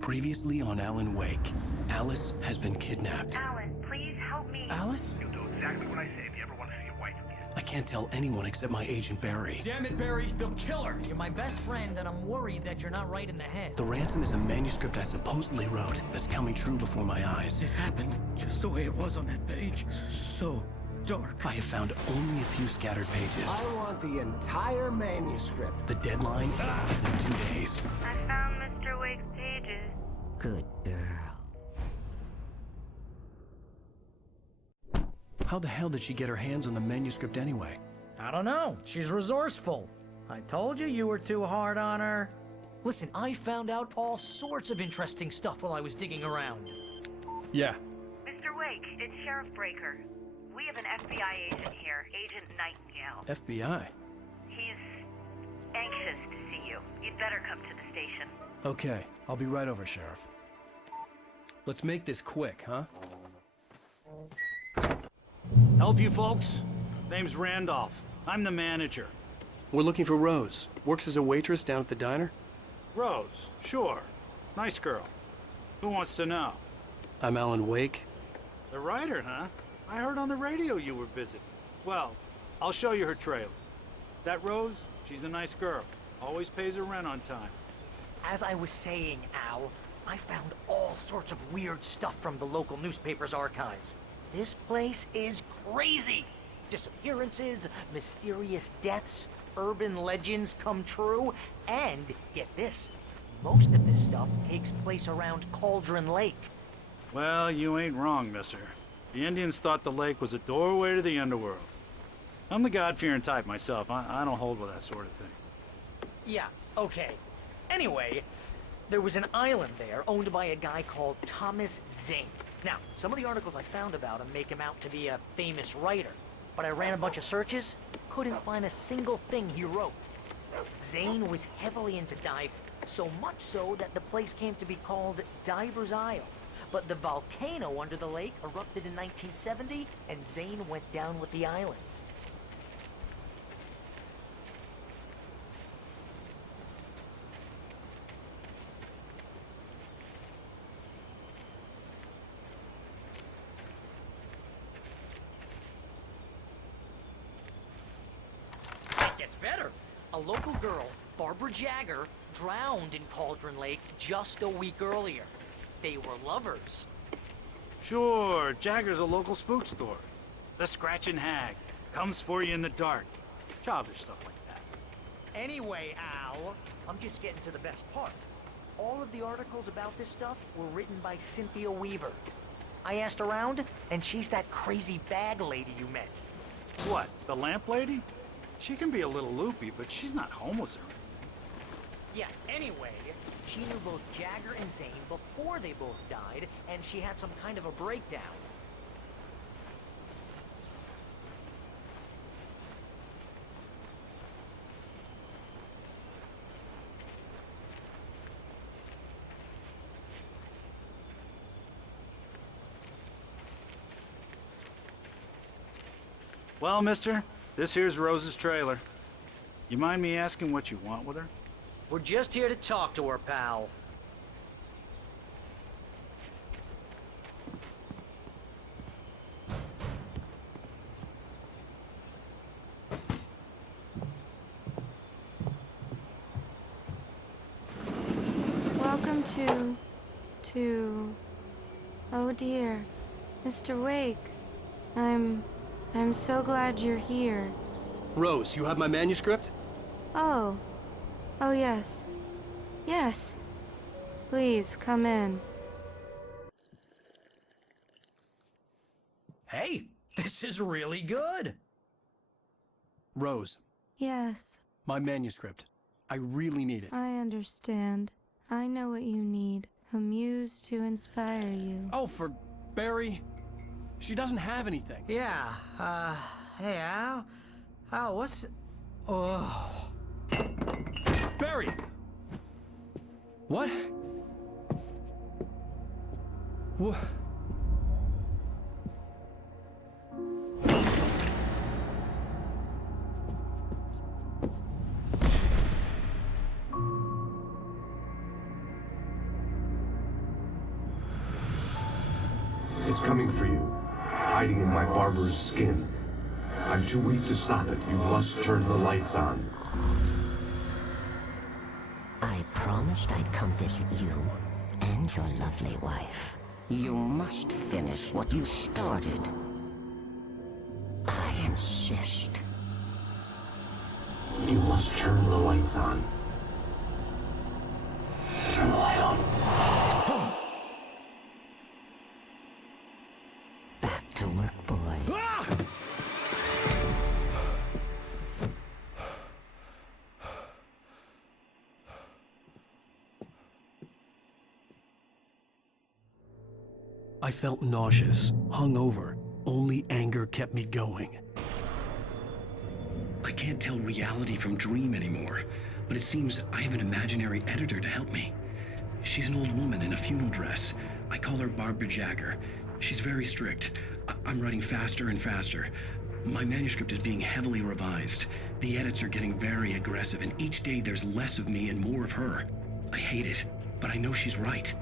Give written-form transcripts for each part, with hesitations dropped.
Previously on Alan Wake, Alice has been kidnapped. Alan, please help me. Alice? You'll do exactly what I say if you ever want to see your wife again. I can't tell anyone except my agent Barry. Damn it, Barry, they'll kill her! You're my best friend, and I'm worried that you're not right in the head. The ransom is a manuscript I supposedly wrote that's coming true before my eyes. It happened just the way it was on that page. So dark. I have found only a few scattered pages. I want the entire manuscript. The deadline is in 2 days. I found Mr. Wake's pages. Good girl. How the hell did she get her hands on the manuscript anyway? I don't know. She's resourceful. I told you you were too hard on her. Listen, I found out all sorts of interesting stuff while I was digging around. Yeah. Mr. Wake, it's Sheriff Breaker. We have an FBI agent here, Agent Nightingale. FBI? He's anxious to see you. You'd better come to the station. Okay, I'll be right over, Sheriff. Let's make this quick, huh? Help you folks? Name's Randolph. I'm the manager. We're looking for Rose. Works as a waitress down at the diner. Rose, sure. Nice girl. Who wants to know? I'm Alan Wake. The writer, huh? I heard on the radio you were visiting. Well, I'll show you her trailer. That Rose, she's a nice girl. Always pays her rent on time. As I was saying, Al, I found all sorts of weird stuff from the local newspaper's archives. This place is crazy! Disappearances, mysterious deaths, urban legends come true, and, get this, most of this stuff takes place around Cauldron Lake. Well, you ain't wrong, mister. The Indians thought the lake was a doorway to the underworld. I'm the God-fearing type myself. I don't hold with that sort of thing. Yeah, okay. Anyway, there was an island there owned by a guy called Thomas Zane. Now, some of the articles I found about him make him out to be a famous writer, but I ran a bunch of searches, couldn't find a single thing he wrote. Zane was heavily into diving, so much so that the place came to be called Diver's Isle. But the volcano under the lake erupted in 1970, and Zane went down with the island. It gets better. A local girl, Barbara Jagger, drowned in Cauldron Lake just a week earlier. They were lovers. Sure, Jagger's a local spook story. The Scratching Hag comes for you in the dark. Childish stuff like that. Anyway, Al, I'm just getting to the best part. All of the articles about this stuff were written by Cynthia Weaver. I asked around, and she's that crazy bag lady you met. What, the lamp lady? She can be a little loopy, but she's not homeless or anything. Yeah, anyway, she knew both Jagger and Zane before they both died, and she had some kind of a breakdown. Well, mister, this here's Rose's trailer. You mind me asking what you want with her? We're just here to talk to her, pal. Welcome to... Oh dear. Mr. Wake. I'm so glad you're here. Rose, you have my manuscript? Oh. Oh, yes. Yes. Please, come in. Hey, this is really good. Rose, Yes, my manuscript. I really need it. I understand. I know what you need. A muse to inspire you. Oh, for Barry. She doesn't have anything. Yeah, hey, Al? Al, what's... Oh... Barry! What? What? It's coming for you, hiding in my barber's skin. I'm too weak to stop it. You must turn the lights on. I promised I'd come visit you and your lovely wife. You must finish what you started. I insist. You must turn the lights on. Turn the light on. Back to work, boy. I felt nauseous, hungover. Only anger kept me going. I can't tell reality from dream anymore, but it seems I have an imaginary editor to help me. She's an old woman in a funeral dress. I call her Barbara Jagger. She's very strict. I'm writing faster and faster. My manuscript is being heavily revised. The edits are getting very aggressive, and each day there's less of me and more of her. I hate it, but I know she's right.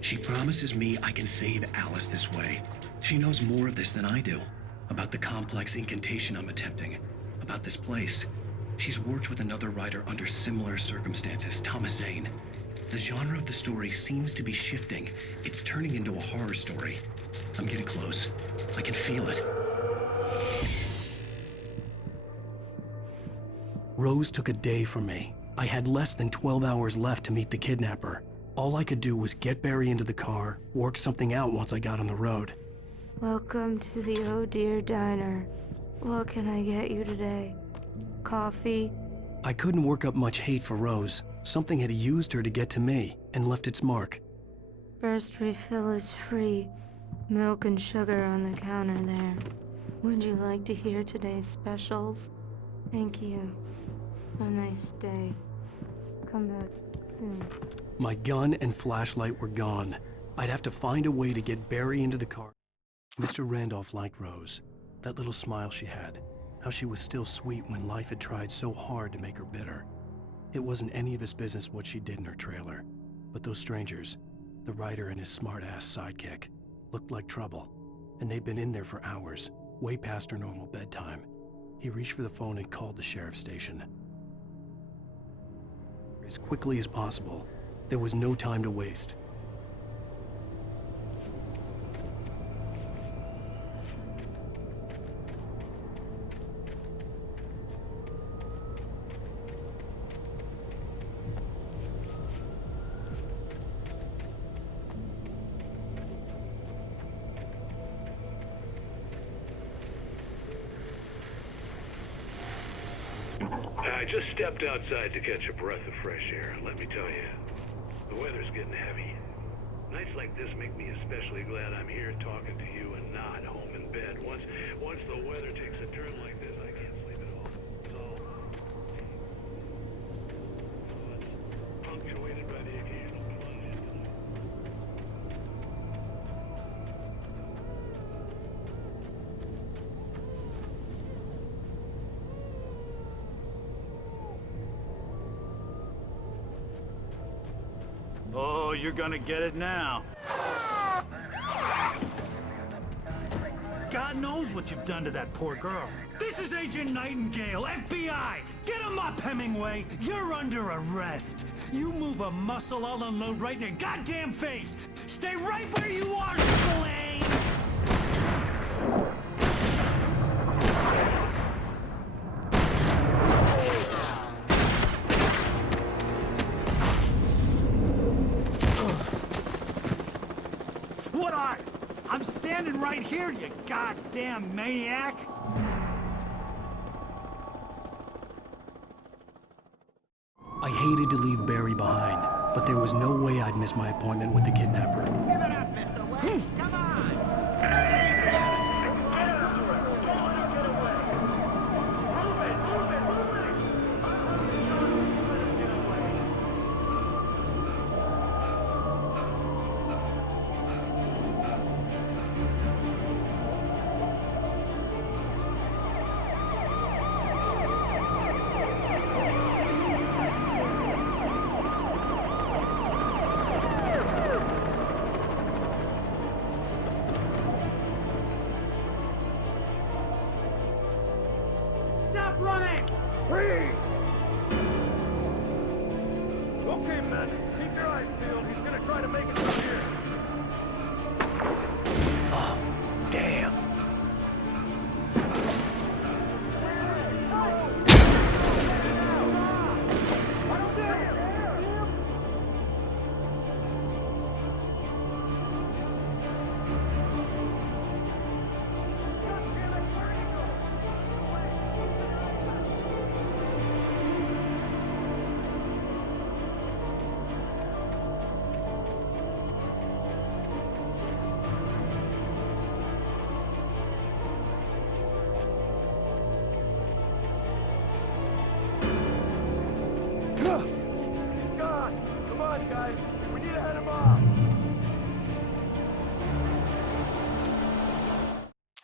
She promises me I can save Alice this way. She knows more of this than I do. About the complex incantation I'm attempting. About this place. She's worked with another writer under similar circumstances, Thomas Zane. The genre of the story seems to be shifting. It's turning into a horror story. I'm getting close. I can feel it. Rose took a day from me. I had less than 12 hours left to meet the kidnapper. All I could do was get Barry into the car, work something out once I got on the road. Welcome to the Oh Dear Diner. What can I get you today? Coffee? I couldn't work up much hate for Rose. Something had used her to get to me and left its mark. First refill is free. Milk and sugar on the counter there. Would you like to hear today's specials? Thank you. A nice day. Come back soon. My gun and flashlight were gone. I'd have to find a way to get Barry into the car. Mr. Randolph liked Rose. That little smile she had. How she was still sweet when life had tried so hard to make her bitter. It wasn't any of his business what she did in her trailer. But those strangers, the writer and his smart-ass sidekick, looked like trouble. And they'd been in there for hours, way past her normal bedtime. He reached for the phone and called the sheriff's station. As quickly as possible. There was no time to waste. I just stepped outside to catch a breath of fresh air. Let me tell you, the weather's getting heavy. Nights like this make me especially glad I'm here talking to you and not home in bed. Once the weather takes a turn like this, I can't sleep at all. It's punctuated by the occasional plunge into the... Oh, you're gonna get it now. God knows what you've done to that poor girl. This is Agent Nightingale, FBI! Get him up, Hemingway! You're under arrest! You move a muscle, I'll unload right in your goddamn face! Stay right where you are, Slane! What are? I'm standing right here, you goddamn maniac! I hated to leave Barry behind, but there was no way I'd miss my appointment with the kidnapper. Give it up, Mr. Wayne. Come on. Make it easier. Freeze! Okay, men, keep your eyes peeled. He's gonna try to make it through here. Oh, damn.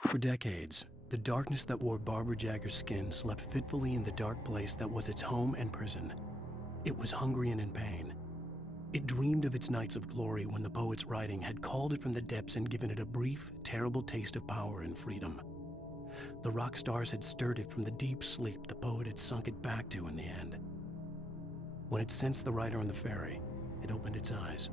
For decades, the darkness that wore Barbara Jagger's skin slept fitfully in the dark place that was its home and prison. It was hungry and in pain. It dreamed of its nights of glory when the poet's writing had called it from the depths and given it a brief, terrible taste of power and freedom. The rock stars had stirred it from the deep sleep the poet had sunk it back to in the end. When it sensed the writer on the ferry, it opened its eyes.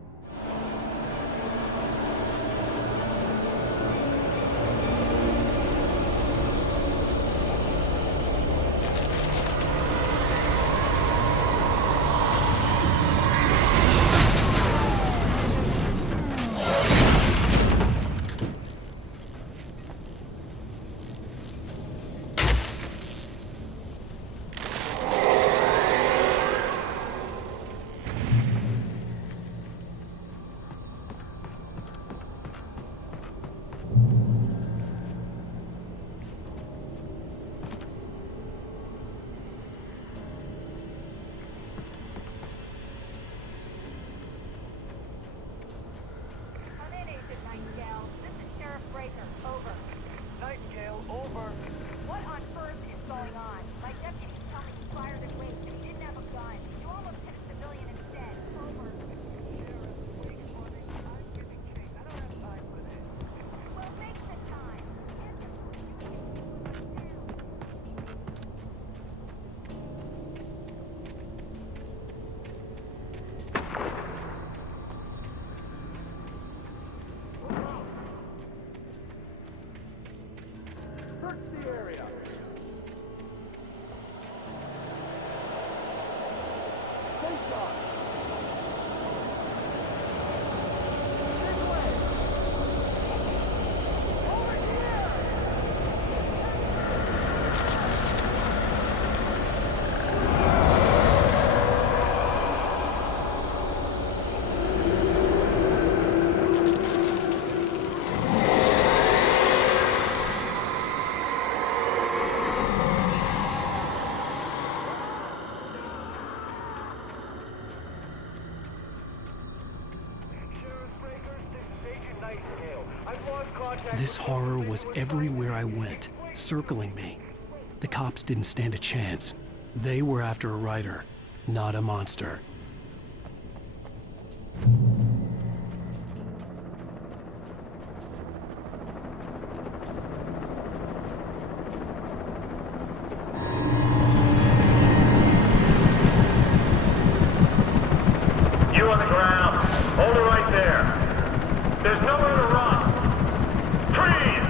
This horror was everywhere I went, circling me. The cops didn't stand a chance. They were after a writer, not a monster. You on the ground. Hold it right there. There's nowhere to run. Freeze!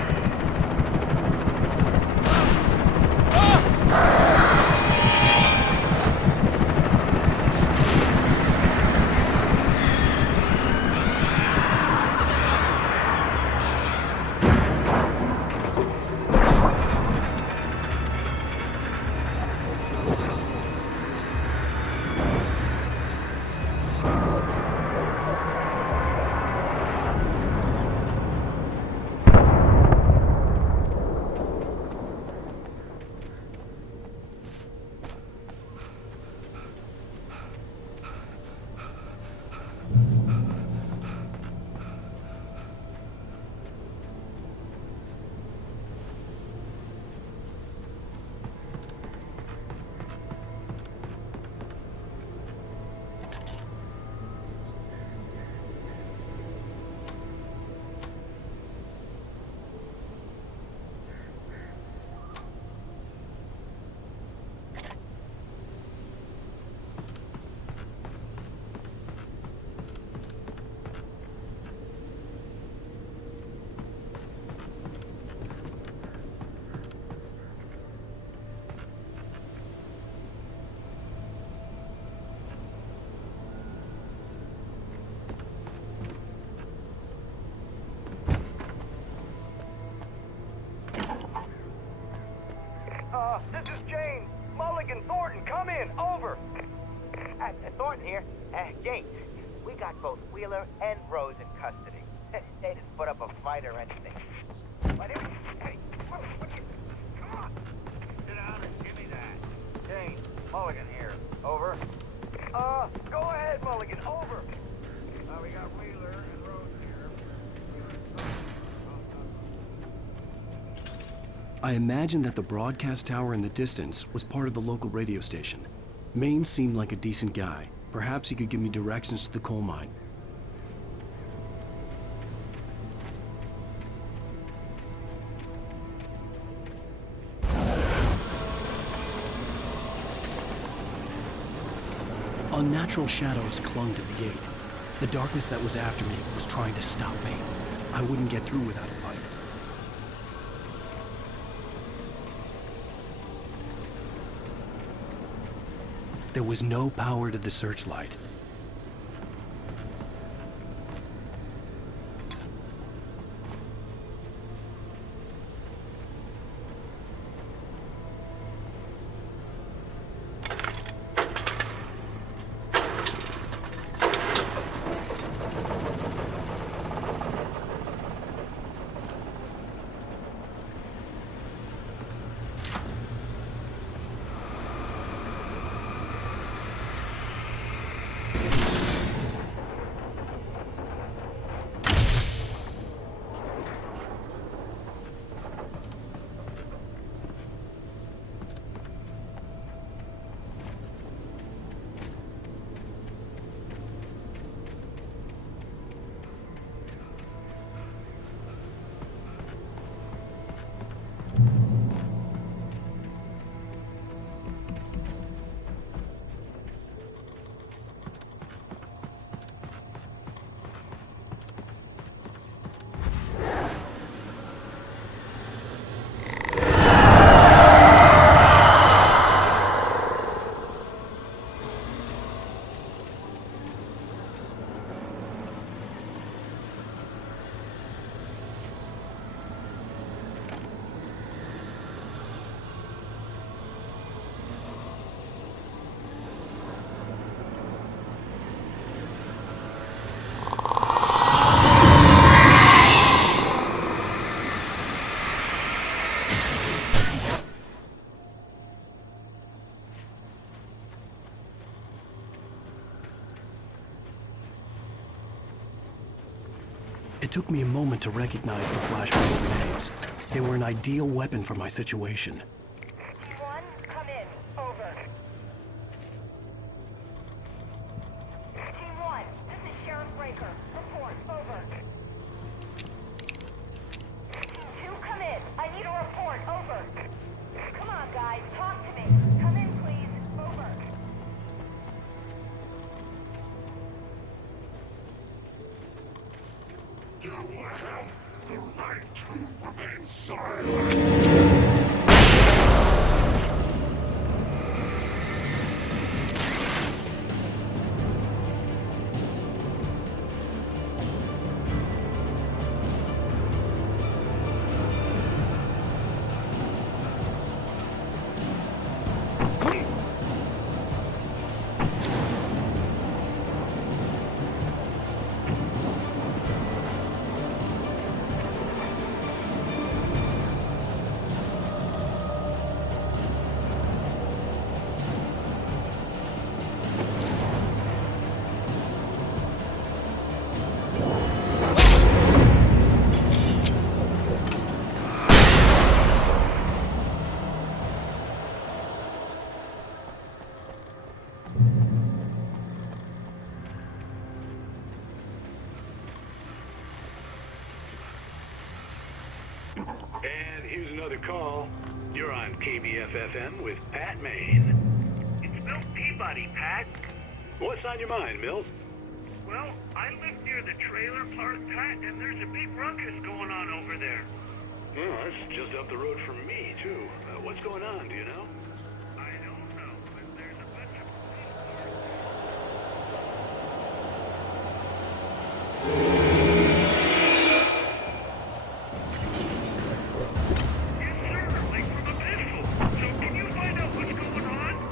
Mulligan, Thornton, come in. Over. Thornton here. Gates, we got both Wheeler and Rose in custody. They didn't put up a fight or anything. Hey, come on. Sit down and give me that. James, Mulligan here. Over. Go ahead, Mulligan. Over. We got Wheeler and Rose here. I imagined that the broadcast tower in the distance was part of the local radio station. Maine seemed like a decent guy. Perhaps he could give me directions to the coal mine. Unnatural shadows clung to the gate. The darkness that was after me was trying to stop me. I wouldn't get through without a light. There was no power to the searchlight. It took me a moment to recognize the flashbang grenades. They were an ideal weapon for my situation. T1, come in. Over. T1, this is Sheriff Breaker. Report. Over. T2, come in. I need a report. Over. Come on, guys. Talk to me. Come in, please. Over. You have the right to remain silent. And here's another call. You're on KBF-FM with Pat Maine. It's Milt Peabody, Pat. What's on your mind, Milt? Well, I live near the trailer park, Pat, and there's a big ruckus going on over there. Well, that's just up the road from me, too. What's going on, do you know? I don't know, but there's a bunch of Yes, sir, like from a pistol. So can you find out what's going on?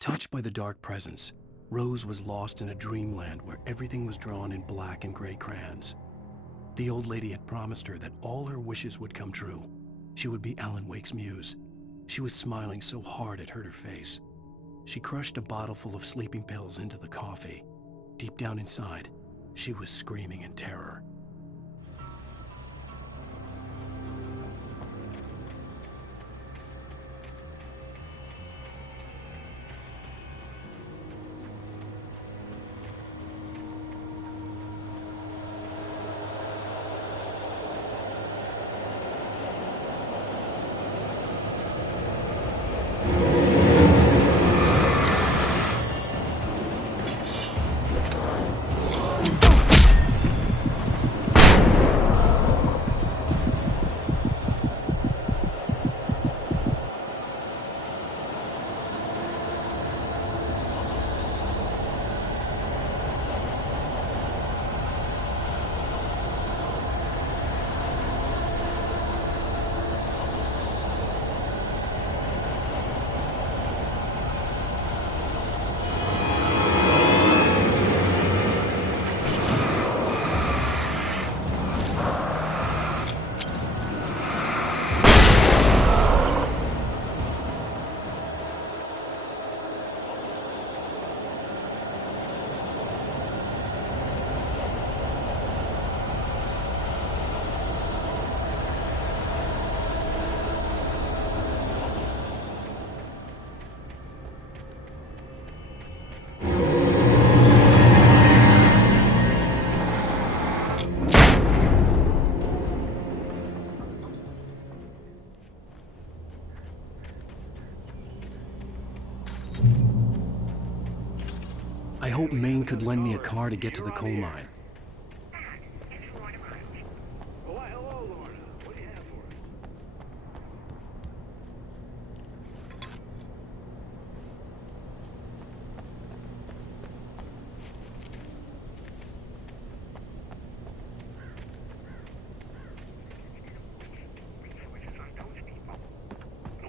Touched by the dark presence, Rose was lost in a dreamland where everything was drawn in black and gray crayons. The old lady had promised her that all her wishes would come true. She would be Alan Wake's muse. She was smiling so hard it hurt her face. She crushed a bottle full of sleeping pills into the coffee. Deep down inside, she was screaming in terror. I hoped Maine could lend me a car to get to the coal mine. Oh, why, hello, Lorna. What do you have for us?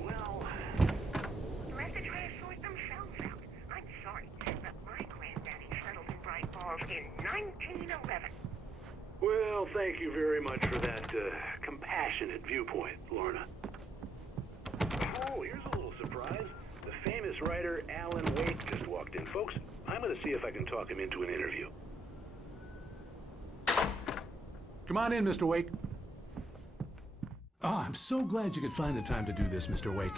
Well, The message may sort themselves out. I'm sorry, but my granddaddy settled in Bright Falls in 1911. well, thank you very much for that compassionate viewpoint, Lorna. Oh, here's a little surprise. The famous writer Alan Wake just walked in. Folks, I'm going to see if I can talk him into an interview. Come on in, Mr. Wake. Oh, I'm so glad you could find the time to do this, Mr. Wake.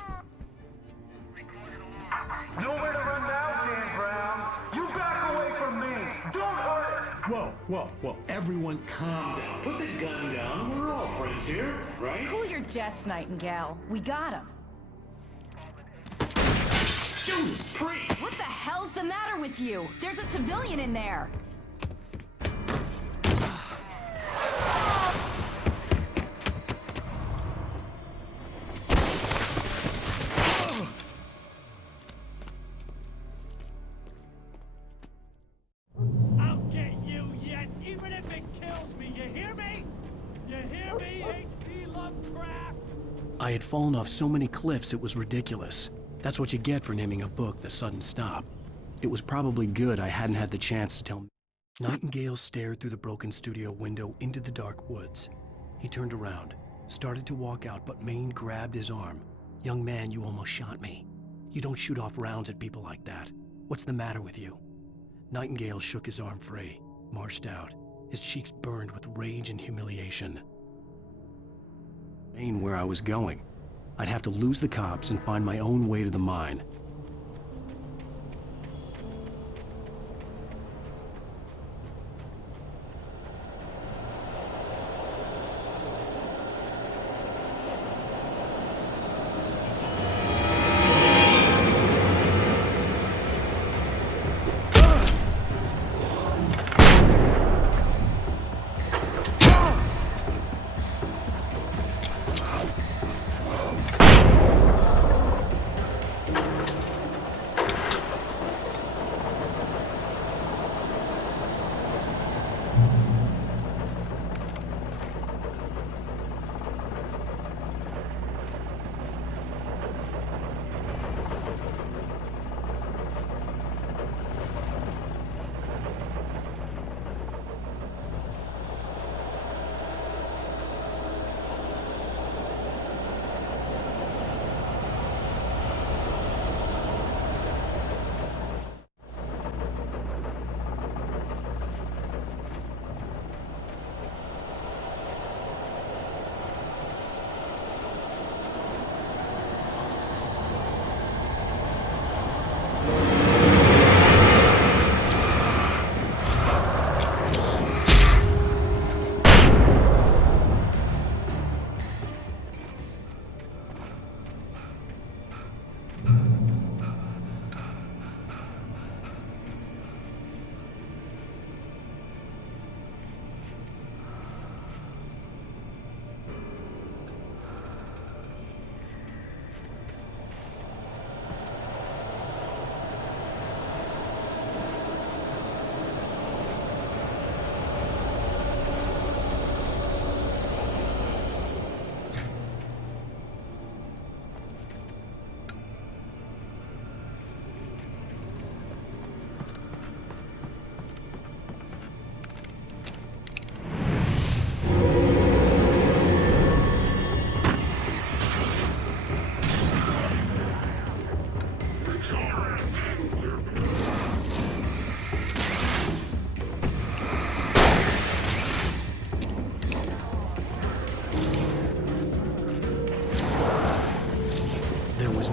Nowhere to run now, Dan Brown. You back away from me. Don't hurt her. Whoa. Everyone calm down. Put the gun down. We're all friends here, right? Cool your jets, Nightingale. We got him. Judas Priest! What the hell's the matter with you? There's a civilian in there. I'll get you yet, even if it kills me. You hear me? You hear me, H.P. Lovecraft? I had fallen off so many cliffs it was ridiculous. That's what you get for naming a book The Sudden Stop. It was probably good I hadn't had the chance to tell. Nightingale stared through the broken studio window into the dark woods. He turned around, started to walk out, but Maine grabbed his arm. "Young man, you almost shot me. You don't shoot off rounds at people like that. What's the matter with you?" Nightingale shook his arm free, marched out. His cheeks burned with rage and humiliation. Maine, where I was going. I'd have to lose the cops and find my own way to the mine.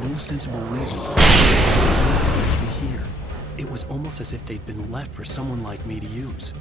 no sensible reason for us to be here. It was almost as if they'd been left for someone like me to use.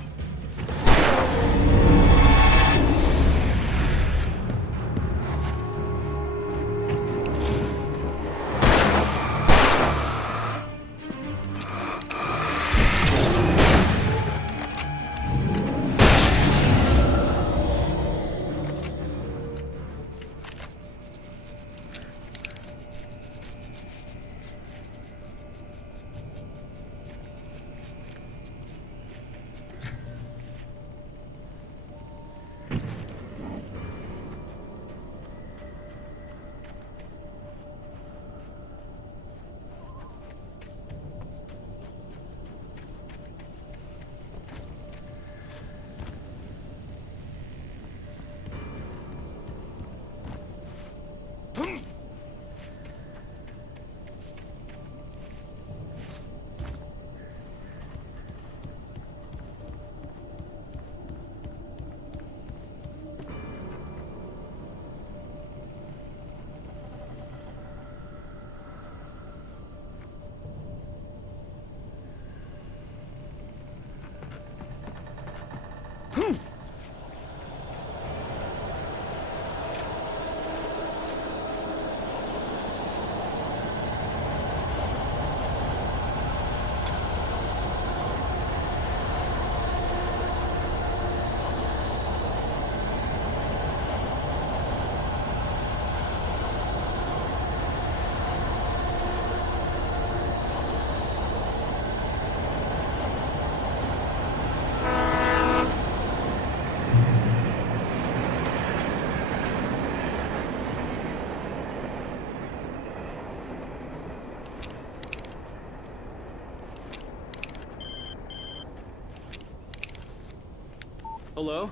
Hello?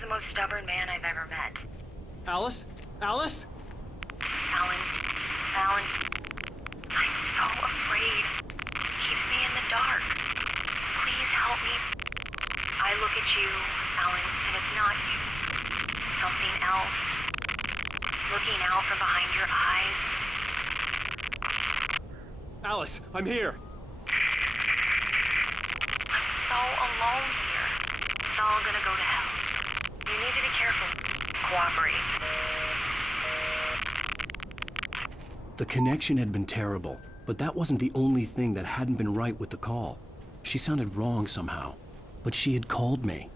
The most stubborn man I've ever met. Alice? Alice? Alan. Alan. I'm so afraid. He keeps me in the dark. Please help me. I look at you, Alan, and it's not you. Something else. Looking out from behind your eyes. Alice, I'm here. I'm so alone here. It's all gonna go to hell. You need to be careful. Cooperate. The connection had been terrible, but that wasn't the only thing that hadn't been right with the call. She sounded wrong somehow, but she had called me.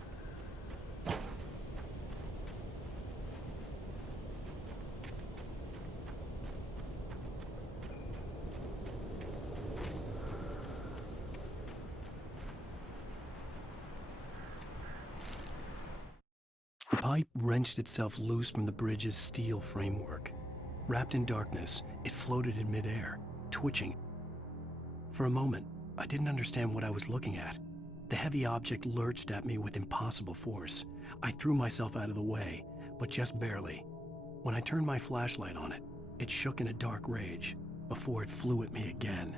The pipe wrenched itself loose from the bridge's steel framework. Wrapped in darkness, it floated in midair, twitching. For a moment, I didn't understand what I was looking at. The heavy object lurched at me with impossible force. I threw myself out of the way, but just barely. When I turned my flashlight on it, it shook in a dark rage before it flew at me again.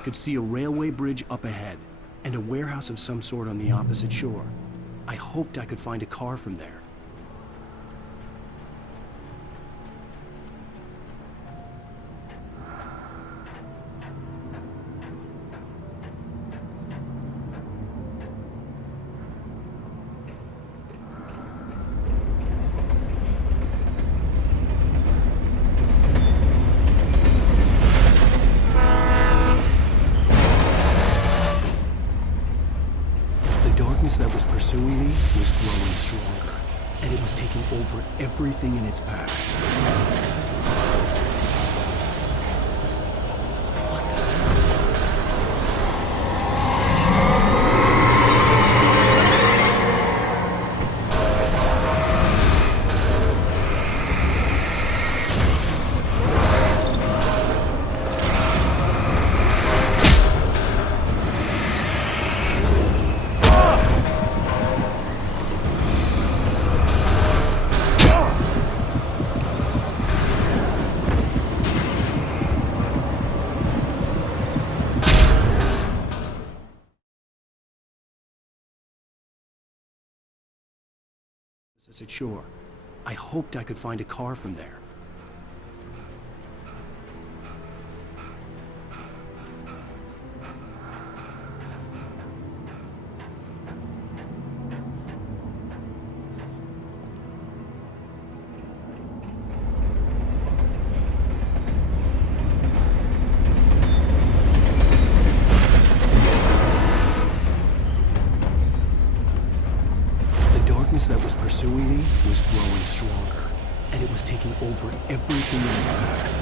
could see a railway bridge up ahead, and a warehouse of some sort on the opposite shore. I hoped I could find a car from there. That was pursuing me was growing stronger, and it was taking over everything in its path. Opposite shore. I hoped I could find a car from there. That was pursuing me was growing stronger, and it was taking over everything in its path.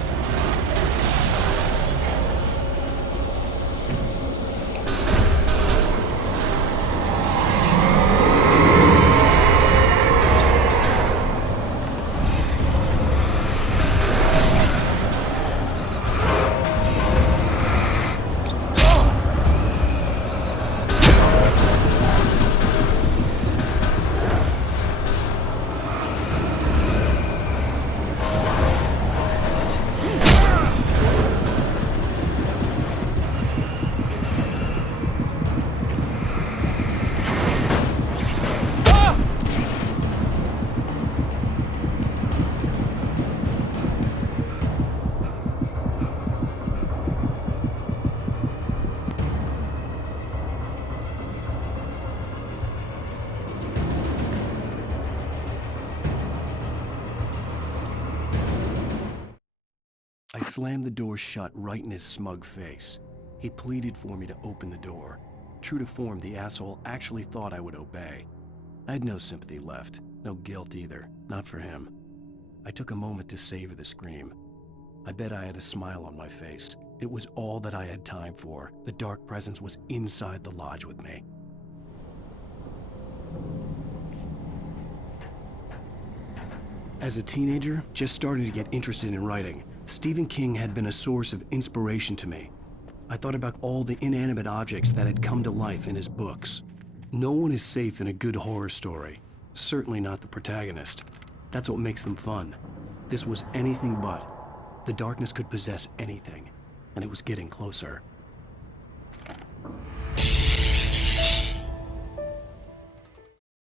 I slammed the door shut right in his smug face. He pleaded for me to open the door. True to form, the asshole actually thought I would obey. I had no sympathy left, no guilt either, not for him. I took a moment to savor the scream. I bet I had a smile on my face. It was all that I had time for. The dark presence was inside the lodge with me. As a teenager, just starting to get interested in writing, Stephen King had been a source of inspiration to me. I thought about all the inanimate objects that had come to life in his books. No one is safe in a good horror story. Certainly not the protagonist. That's what makes them fun. This was anything but. The darkness could possess anything, and it was getting closer.